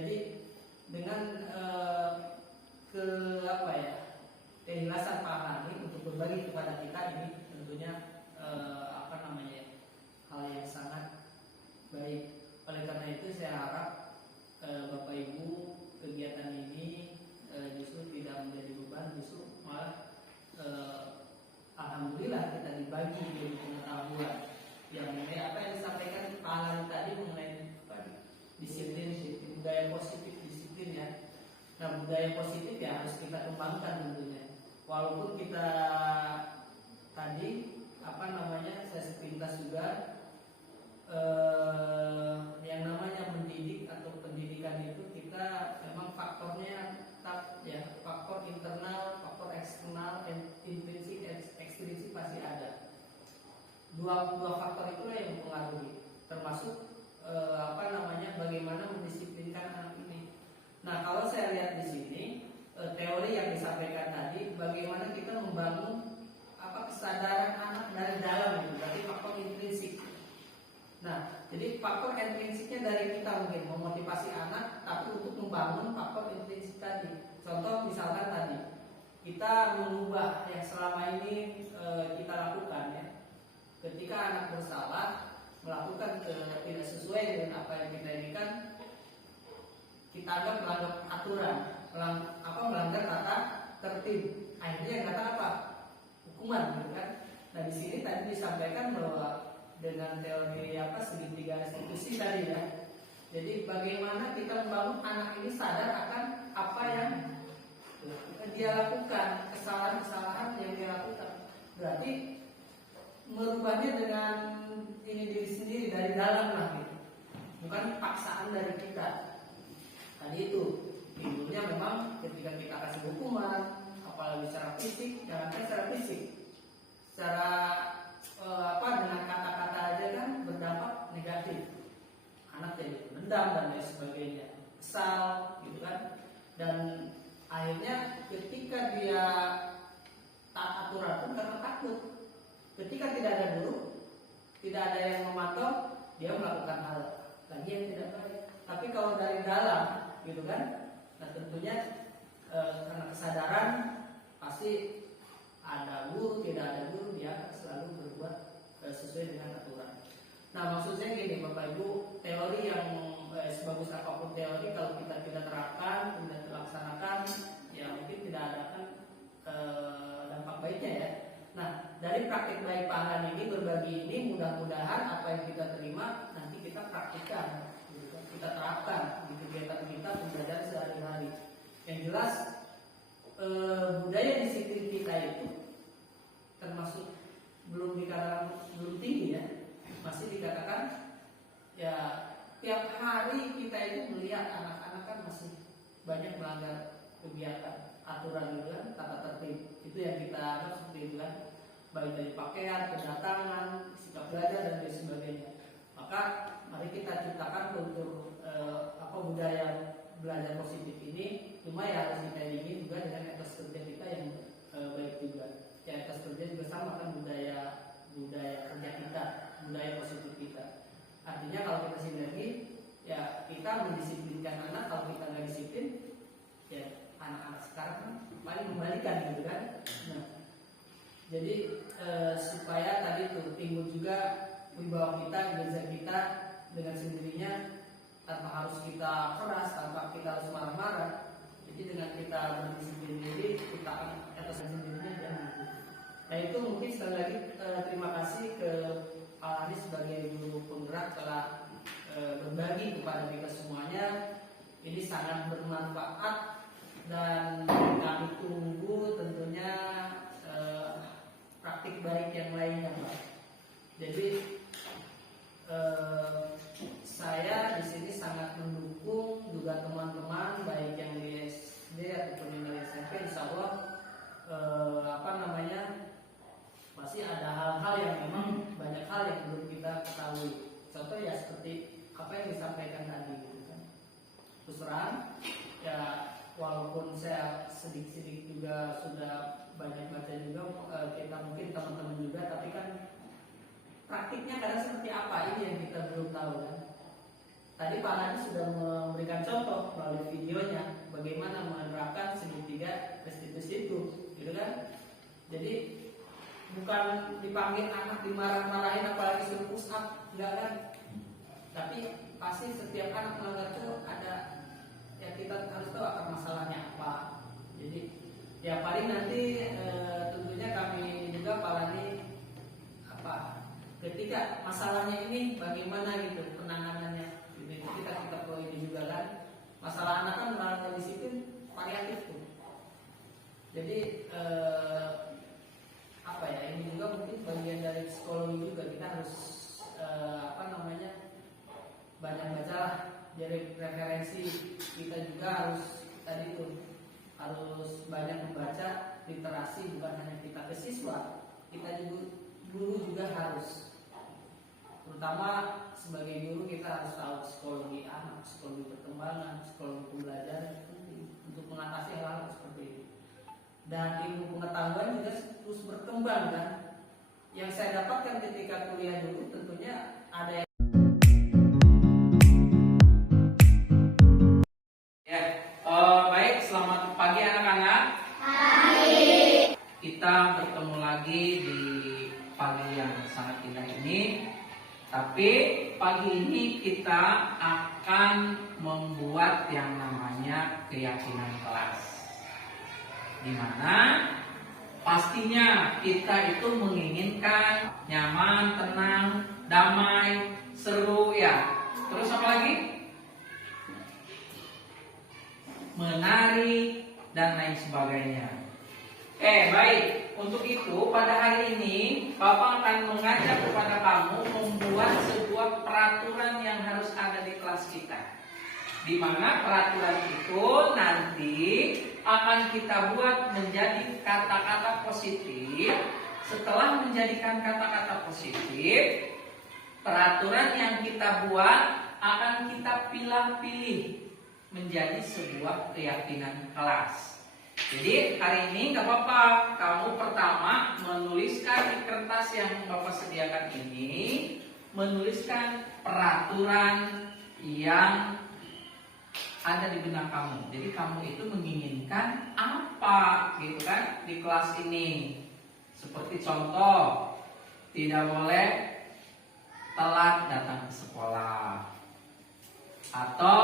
Jadi dengan ke apa ya, keikhlasan Pak Hani untuk berbagi kepada kita ini tentunya apa namanya, hal yang sangat baik. Oleh karena itu saya harap Bapak Ibu, kegiatan ini justru tidak menjadi beban, justru malah alhamdulillah kita dibagi ilmu pengetahuan yang mengenai apa yang disampaikan Pak Hani tadi mengenai disiplin, budaya positif, disiplin ya. Nah, budaya positif ya harus kita kembangkan tentunya. Walaupun kita tadi apa namanya, saya sepintas juga yang namanya mendidik atau pendidikan itu kita memang faktornya tetap ya, faktor internal, faktor eksternal, intrinsik, ekstrinsik pasti ada. Dua faktor itulah yang mempengaruhi, termasuk apa namanya, bagaimana mendisiplinkan anak ini. Nah, kalau saya lihat di sini teori yang disampaikan tadi, bagaimana kita membangun apa kesadaran anak dari dalam itu, dari faktor intrinsik. Nah, jadi faktor intrinsiknya dari kita mungkin memotivasi anak, tapi untuk membangun faktor intrinsik tadi. Contoh misalkan tadi kita mengubah yang selama ini kita lakukan ya. Ketika anak bersalah melakukan tidak sesuai dengan apa yang kita inginkan, kita anggap melanggar aturan, melanggar tata tertib. Akhirnya yang kata apa? Hukuman, gitu kan? Nah, di sini tadi disampaikan bahwa dengan teori apa, segitiga restitusi tadi ya. Jadi bagaimana kita membangun anak ini sadar akan apa yang dia lakukan, kesalahan-kesalahan yang dia lakukan. Berarti merubahnya dengan ini diri sendiri dari dalam lah gitu. Bukan paksaan dari kita. Tadi itu timbulnya memang ketika kita kasih hukuman, apalagi secara fisik, jangankan secara fisik, secara dengan kata-kata aja kan berdampak negatif. Anak jadi mendam dan lain sebagainya, kesal gitu kan. Dan akhirnya ketika dia taat aturan pun karena takut. Ketika tidak ada guru, tidak ada yang memantau, dia melakukan hal lagi yang tidak baik. Tapi kalau dari dalam gitu kan, nah tentunya karena kesadaran pasti ada guru, tidak ada guru, dia akan selalu berbuat sesuai dengan aturan. Nah, maksudnya gini Bapak Ibu, teori yang sebagus apapun teori, kalau kita tidak terapkan, tidak terlaksanakan, ya mungkin tidak ada kan dampak baiknya ya. Nah, dari praktik baik Pak Han ini, berbagi ini, mudah-mudahan apa yang kita terima nanti kita praktikkan, kita terapkan di kegiatan kita pembelajaran sehari-hari. Yang jelas budaya disiplin kita itu termasuk belum dikatakan belum tinggi ya, masih dikatakan ya tiap hari kita itu melihat anak-anak kan masih banyak melanggar kegiatan aturan juga, tata tertib itu yang kita anggap seperti itu kan, baik dari pakaian, kedatangan, sikap belajar dan lain sebagainya. Maka mari kita ciptakan kultur budaya belajar positif ini. Cuma ya harus kita iringi juga dengan etos kerja kita yang baik juga. Ya, etos kerja juga sama kan, budaya kerja kita, budaya positif kita. Artinya kalau kita sinergi, ya kita mendisiplinkan anak. Kalau kita nggak disiplin, ya anak-anak sekarang kan paling membalikan gitu kan. Nah, jadi supaya tadi itu timbul juga wibawa kita, ijazah kita dengan sendirinya, tanpa harus kita keras, tanpa kita harus marah-marah. Jadi dengan kita berdisiplin diri, kita akan etos sendirinya dan gitu. Nah, itu mungkin sekali lagi terima kasih ke Pak Hani sebagai guru penggerak telah berbagi kepada kita semuanya. Ini sangat bermanfaat dan kami tunggu tentunya praktik baik yang lainnya, Pak. Jadi saya di sini sangat mendukung juga teman-teman baik yang di SD ataupun yang dari SMP. Insya Allah masih ada hal-hal yang memang banyak hal yang belum kita ketahui. Contoh ya seperti apa yang disampaikan tadi gitu kan. Terus terang ya, walaupun saya sedikit-sedikit juga sudah banyak baca juga, kita mungkin teman-teman juga, tapi kan praktiknya kadang seperti apa ini yang kita belum tahu kan. tadi Pak Nadi sudah memberikan contoh melalui videonya bagaimana menerapkan segitiga restitusi itu, gitu kan? Jadi bukan dipanggil anak dimarah-marahin apalagi suruh push up, enggak kan? Tapi pasti setiap anak melanggar itu ada, ya kita harus tahu akan masalahnya apa. Jadi ya paling nanti tentunya kami juga Pak Lani apa ketika masalahnya ini bagaimana gitu penanganannya gitu. Kita perlu ini juga kan, masalah anak kan melanggar disiplin variatif tuh. Jadi apa ya, ini juga mungkin bagian dari psikologi juga, kita harus banyak baca lah, jadi referensi kita juga harus tadi itu harus banyak membaca literasi, bukan hanya kita ke siswa, kita juga guru juga harus, terutama sebagai guru kita harus tahu psikologi anak, psikologi perkembangan, psikologi pembelajaran untuk mengatasi hal-hal seperti itu. Dan ilmu pengetahuan juga terus berkembang kan. Yang saya dapatkan ketika kuliah dulu tentunya ada yang baik, selamat pagi anak-anak. Pagi. Kita bertemu lagi di pagi yang sangat indah ini. Tapi pagi ini kita akan membuat yang namanya keyakinan kelas, di mana pastinya kita itu menginginkan nyaman, tenang, damai, seru ya. Terus apa lagi? Menarik dan lain sebagainya. Baik. Untuk itu pada hari ini Bapak akan mengajak kepada kamu membuat sebuah peraturan yang harus ada di kelas kita. Di mana peraturan itu nanti akan kita buat menjadi kata-kata positif. Setelah menjadikan kata-kata positif, peraturan yang kita buat akan kita pilih-pilih menjadi sebuah keyakinan kelas. Jadi hari ini gak apa-apa, kamu pertama menuliskan di kertas yang Bapak sediakan ini, menuliskan peraturan yang ada di benak kamu. Jadi kamu itu menginginkan apa gitu kan di kelas ini. Seperti contoh, tidak boleh telat datang ke sekolah, atau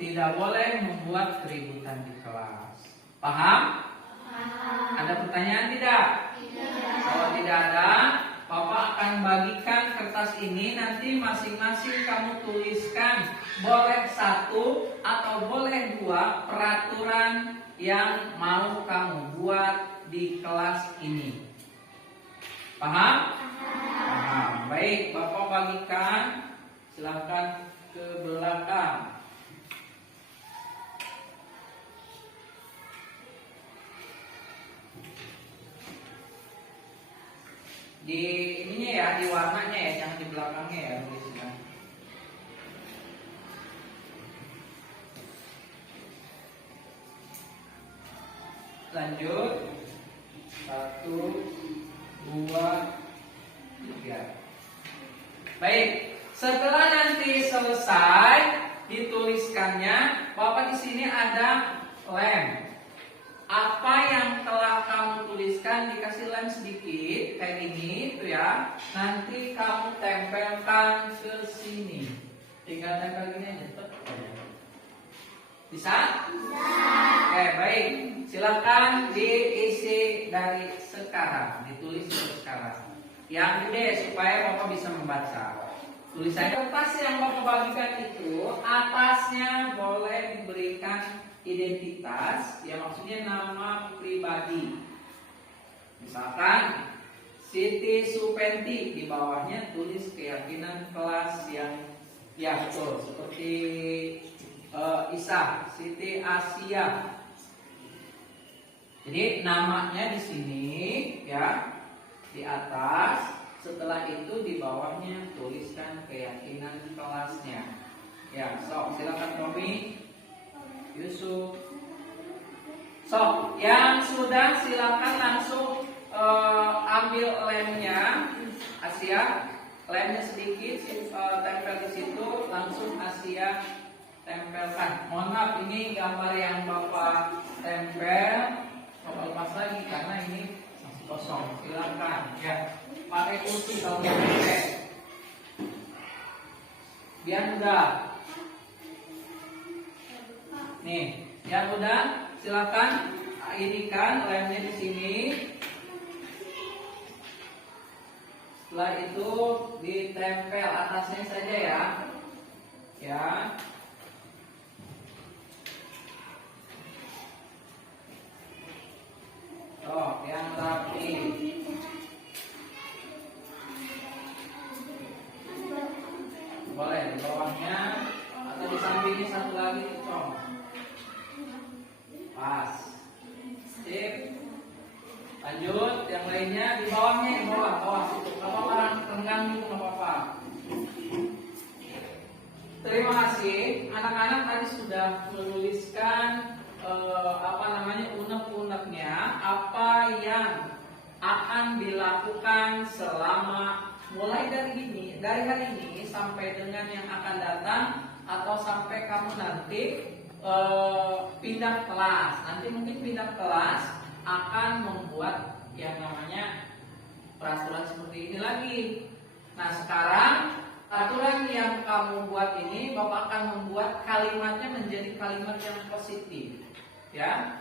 tidak boleh membuat keributan di kelas. Paham? Paham. Ada pertanyaan tidak? Tidak. Kalau tidak ada, Bapak akan bagikan kertas ini, nanti masing-masing kamu tuliskan boleh 1 atau boleh 2 peraturan yang mau kamu buat di kelas ini. Paham? Paham. Baik, Bapak bagikan. Silakan ke belakang. Di ininya ya, di warnanya ya, jangan di belakangnya ya, tulisnya. Lanjut. 1, 2, 3. Baik, setelah nanti selesai dituliskannya, Bapak di sini ada lem. Apa yang telah kamu tuliskan dikasih lem sedikit kayak gini tuh ya. Nanti kamu tempelkan ke sini. Tinggal tempel gini aja. Bisa? Bisa. Oke, baik. Silakan diisi dari sekarang, ditulis dari sekarang. Yang gede supaya Bapak bisa membaca. Tulisan kertas yang Bapak bagikan itu atasnya boleh diberikan identitas, ya maksudnya nama pribadi. Misalkan Siti Supenti, di bawahnya tulis keyakinan kelas yang ya betul, seperti Isa, Siti Asia. Jadi namanya di sini ya di atas, setelah itu di bawahnya tuliskan keyakinan kelasnya. Ya, silakan Tommy, Yusuf. Yang sudah silakan langsung ambil lemnya. Asia, lemnya sedikit, tempel di situ, langsung Asia tempelkan. Mohon maaf, ini gambar yang Bapak tempel, Bapak lepas lagi karena ini masih kosong. Silakan ya, pakai kursi kalau mau pakai, biar mudah. Nih, yang udah silakan ini kan lemnya di sini. Setelah itu ditempel atasnya saja ya. Ya. Oh, yang rapi. Boleh di bawahnya atau di sampingnya satu lagi cong. Pas. Sip. Lanjut, yang lainnya di bawahnya, di bawah situ. Apa orang tenggang itu nggak apa-apa. Terima kasih, anak-anak tadi sudah menuliskan unek-uneknya, apa yang akan dilakukan selama mulai dari hari ini sampai dengan yang akan datang atau sampai kamu nanti pindah kelas. Nanti mungkin pindah kelas akan membuat yang namanya peraturan seperti ini lagi. Nah, sekarang aturan yang kamu buat ini, Bapak akan membuat kalimatnya menjadi kalimat yang positif, ya.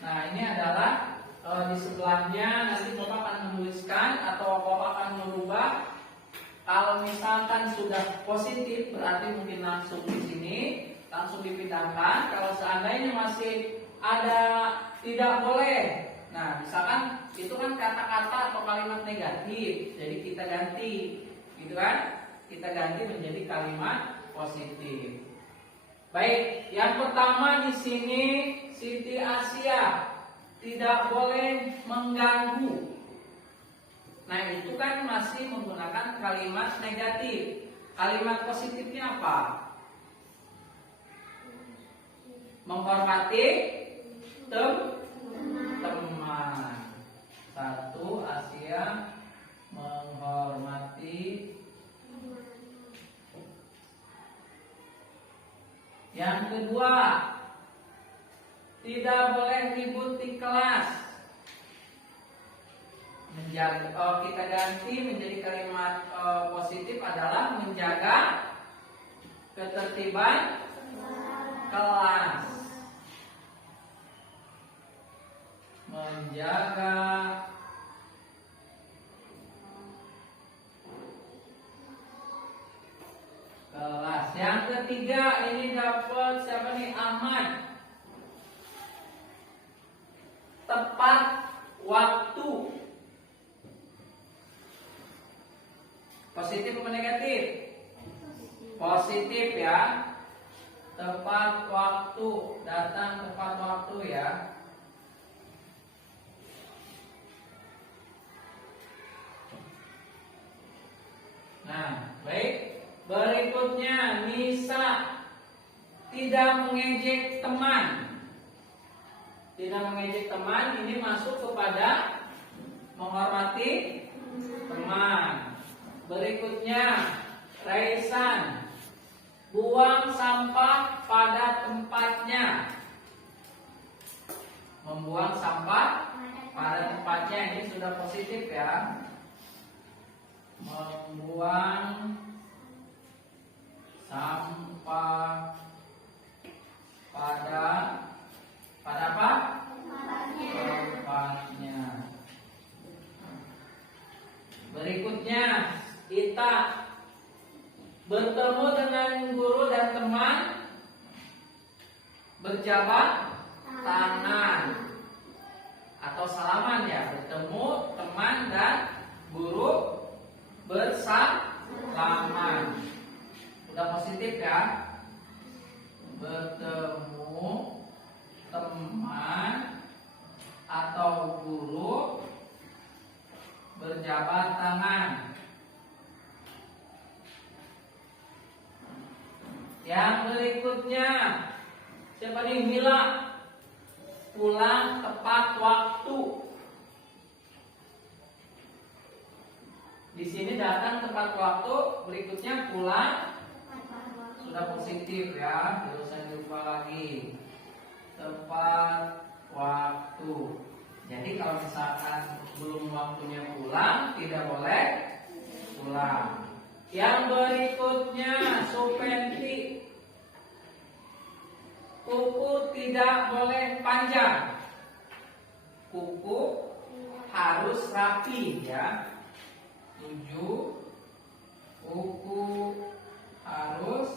Nah, ini adalah di sebelahnya nanti Bapak akan menuliskan atau Bapak akan merubah. Kalau misalkan sudah positif, berarti mungkin langsung di sini, langsung dipindahkan. Kalau seandainya masih ada tidak boleh, nah misalkan itu kan kata-kata atau kalimat negatif, jadi kita ganti, gitu kan? Kita ganti menjadi kalimat positif. Baik, yang pertama di sini Siti Asia tidak boleh mengganggu. Nah, itu kan masih menggunakan kalimat negatif. Kalimat positifnya apa? Menghormati teman. Satu, Asia menghormati. Yang kedua, tidak boleh ribut di kelas. Kita ganti menjadi kalimat positif adalah menjaga ketertiban kelas. Menjaga kelas. Yang ketiga ini dapat siapa nih? Ahmad. Tepat waktu. Positif atau negatif? Positif ya. Tepat waktu, datang tepat waktu ya. Nah, baik. Berikutnya, Nisa tidak mengejek teman. Tidak mengejek teman ini masuk kepada menghormati teman. Berikutnya, Raisan buang sampah pada tempatnya. Membuang sampah pada tempatnya ini sudah positif ya. Membuang sampah pada apa? Tempatnya. Berikutnya, Ita bertemu dengan guru dan teman, berjabat tangan atau salaman ya. Bertemu teman dan guru bersalaman. Sudah positif ya. Bertemu teman atau guru berjabat tangan. Yang berikutnya, siapa nih? Mila pulang tepat waktu. Di sini datang tepat waktu, berikutnya pulang sudah positif ya. Tidak usah lupa lagi. Tepat waktu. Jadi kalau misalkan belum waktunya pulang, tidak boleh pulang. Yang berikutnya, Supenti. Kuku tidak boleh panjang. Kuku harus rapi ya. 7. Kuku harus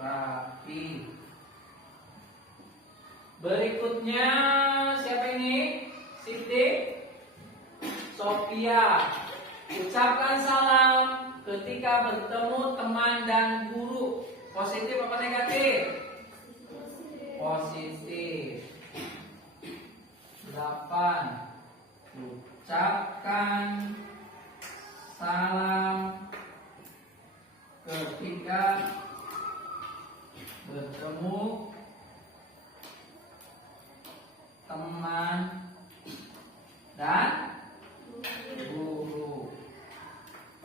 rapi. Berikutnya siapa ini? Siti Sophia. Ucapkan salam ketika bertemu teman dan guru. Positif apa negatif? Positif. 8. Ucapkan salam ketika bertemu teman dan guru.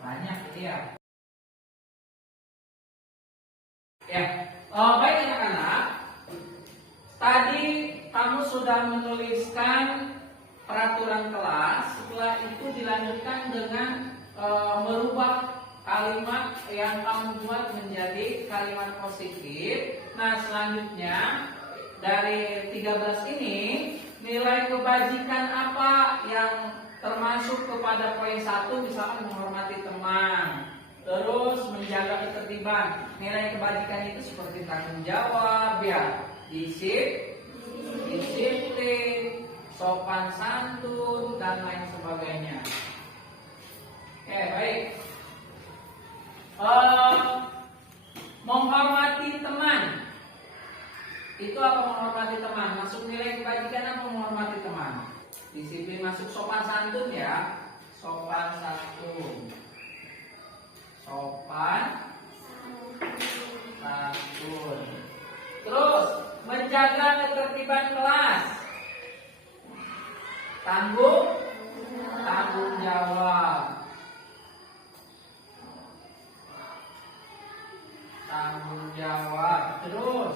Banyak ya. Baik anak-anak. Tadi kamu sudah menuliskan peraturan kelas. Setelah itu dilanjutkan dengan merubah kalimat yang kamu buat menjadi kalimat positif. Nah, selanjutnya dari 13 ini, nilai kebajikan apa yang termasuk kepada poin 1, misalkan menghormati teman, terus menjaga ketertiban. Nilai kebajikan itu seperti tanggung jawab ya, disiplin, sopan santun, dan lain sebagainya. Oke, baik. Menghormati teman. Itu apa menghormati teman? Masuk nilai kebajikan apa menghormati teman? Disiplin masuk, sopan santun ya. Sopan santun. Sopan santun. Terus menjaga ketertiban kelas. Tanggung jawab. Tanggung jawab. Terus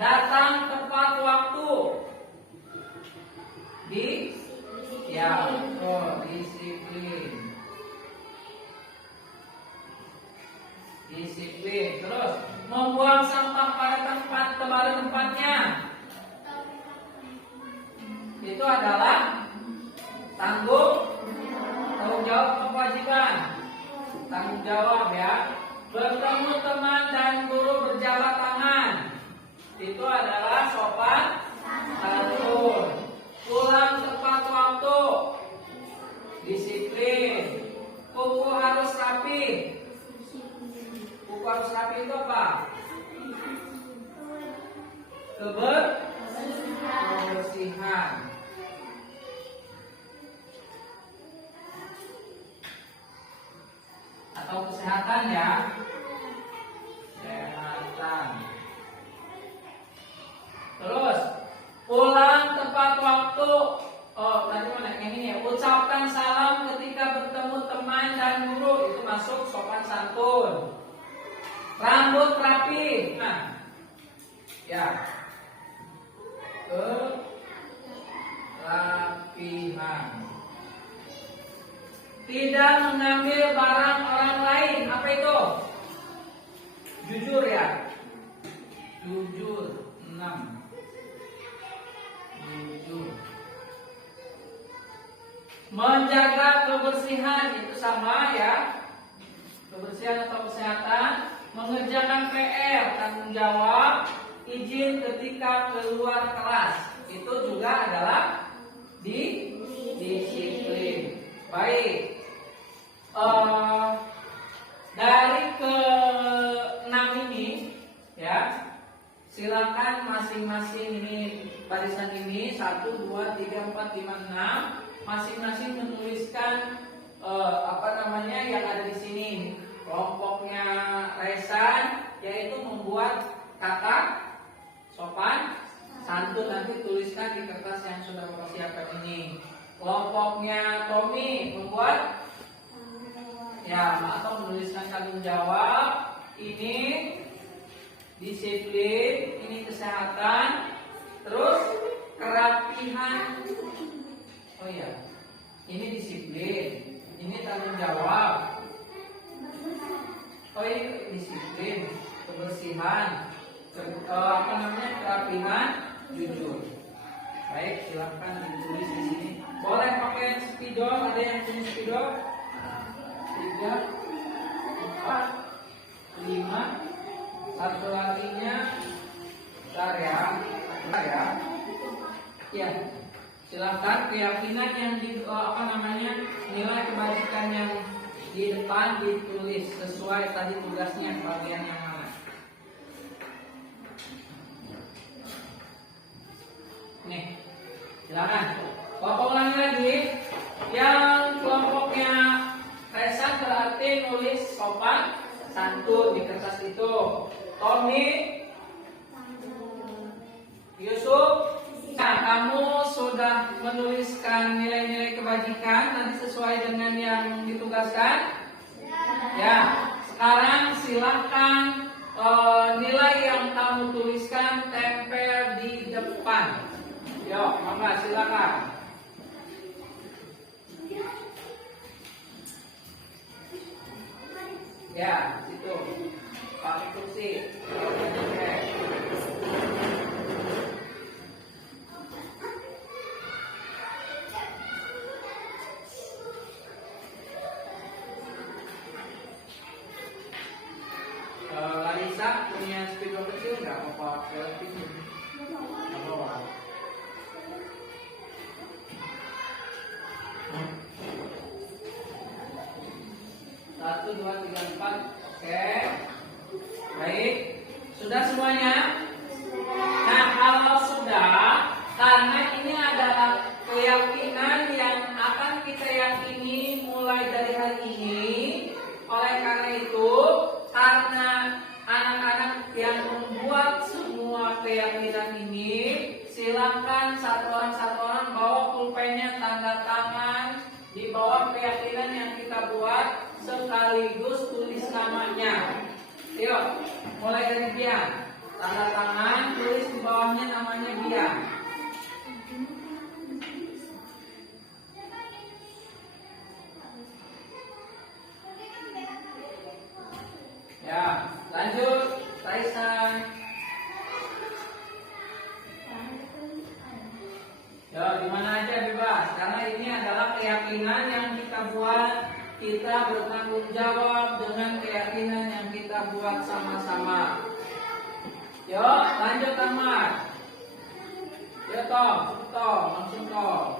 datang tepat waktu. Disiplin. Disiplin. Terus membuang sampah pada tempatnya. Itu adalah tanggung jawab, kewajiban. Tanggung jawab ya. Bertemu teman dan guru berjabat tangan. Itu adalah sopan santun. Pulang tepat waktu. Disiplin. Kuku harus rapi. Kuku harus rapi itu apa? Kebersihan. Atau kesehatan ya. Kesehatan. Terus pulang tepat waktu. Tadi mana ini ya? Ucapkan salam ketika bertemu teman dan guru. Itu masuk sopan santun. Rambut rapi. Nah, ya. Kerapihan. Tidak mengambil barang orang lain. Apa itu? Jujur ya. Jujur. 6. Jujur. Menjaga kebersihan itu sama ya. Kebersihan atau kesehatan. Mengerjakan PR, tanggung jawab. Izin ketika keluar kelas. Itu juga adalah disiplin. Baik. Dari ke-6 ini ya, silakan masing-masing ini barisan ini 1, 2, 3, 4, 5, 6 masing-masing menuliskan yang ada di sini. Kelompoknya Resan yaitu membuat kata sopan santun, nanti tuliskan di kertas yang sudah Bapak siapkan ini. Kelompoknya Tommy membuat ya atau menuliskan tanggung jawab. Ini disiplin, ini kesehatan, terus kerapihan. Oh iya, ini disiplin, ini tanggung jawab. Oh ini disiplin, kebersihan, kerapihan, jujur. Baik, silahkan ditulis di sini. Boleh pakai spidol, ada yang punya spidol? 3, 4, 5. Satu laginya, bentar ya. Ya, silahkan keyakinan yang nilai kebajikan yang di depan ditulis sesuai tadi tugasnya bagian yang mana. Nih, silakan. Bapak ulangi lagi. Yang kelompoknya Kaisang berarti nulis sopan santun di kertas itu. Tommy, Yusuf, nah kamu sudah menuliskan nilai-nilai kebajikan nanti sesuai dengan yang ditugaskan. Ya, sekarang silakan nilai yang kamu tuliskan tempel di depan. Yuk, mangga silakan. Ya, situ. Pakai kursi. Oke. Larissa punya spidol kecil nggak? Apa relatif? Apa? 1, 2, 3, 4. Oke. Baik. Sudah semuanya? Nah, kalau sudah, karena ini adalah keyakinan yang akan kita yakini mulai dari hari ini. Oleh karena itu, karena anak-anak yang membuat semua keyakinan ini, silakan satu orang bawa pulpennya, tanda tangan di bawah keyakinan yang kita buat, sekaligus tulis namanya. Yuk, mulai dari Bian. Tanda tangan, tulis di bawahnya namanya Bian. Ya, lanjut, Taisan. Ya, dimana aja bebas. Karena ini adalah keyakinan yang kita buat. Kita bertanggung jawab dengan keyakinan yang kita buat sama-sama. Yuk, lanjut Ahmad. Yuk, langsung Tom.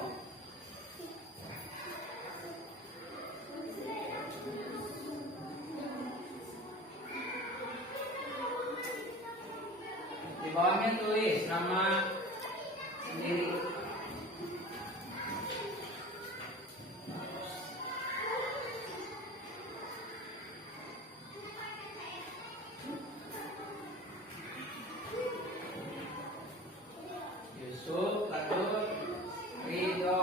Di bawahnya tulis nama sendiri. Yusuf, lanjut Ridho.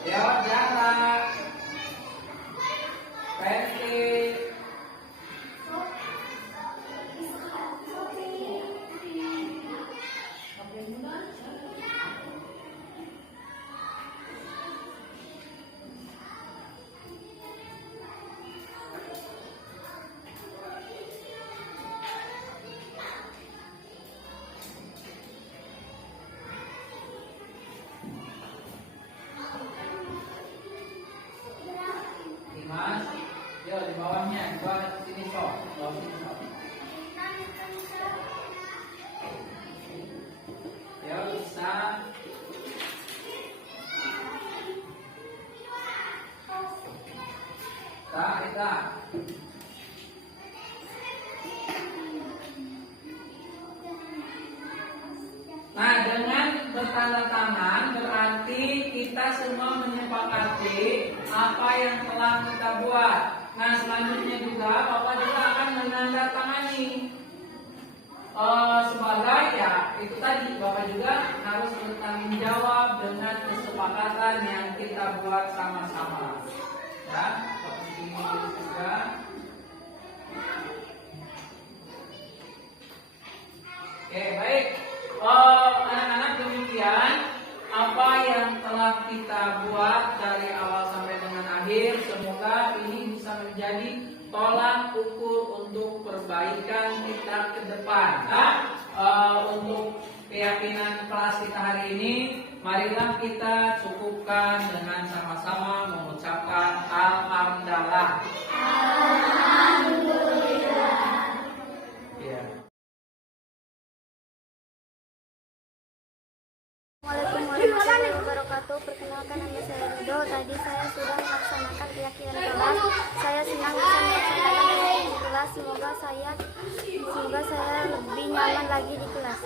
Ya, jalan. Pensi. kita. Nah, dengan bertanda tangan berarti kita semua menyepakati apa yang telah kita buat. Nah, selanjutnya juga Bapak juga akan menandatangani sebagai ya itu tadi Bapak juga harus bertanggung jawab dengan kesepakatan yang kita buat sama-sama. Ya, seperti ini juga. Oke, baik. Anak-anak, demikian apa yang telah kita buat dari awal sampai dengan akhir. Semoga ini bisa menjadi tolak ukur untuk perbaikan kita ke depan. Nah, untuk keyakinan kelas kita hari ini, marilah kita cukupkan dengan sama-sama mengucapkan alhamdulillah. Ya. Assalamualaikum warahmatullahi wabarakatuh. Perkenalkan nama saya Rido. Tadi saya sudah melaksanakan keyakinan kelas. Saya senang bisa melaksanakan di kelas. Semoga saya lebih nyaman lagi di kelas.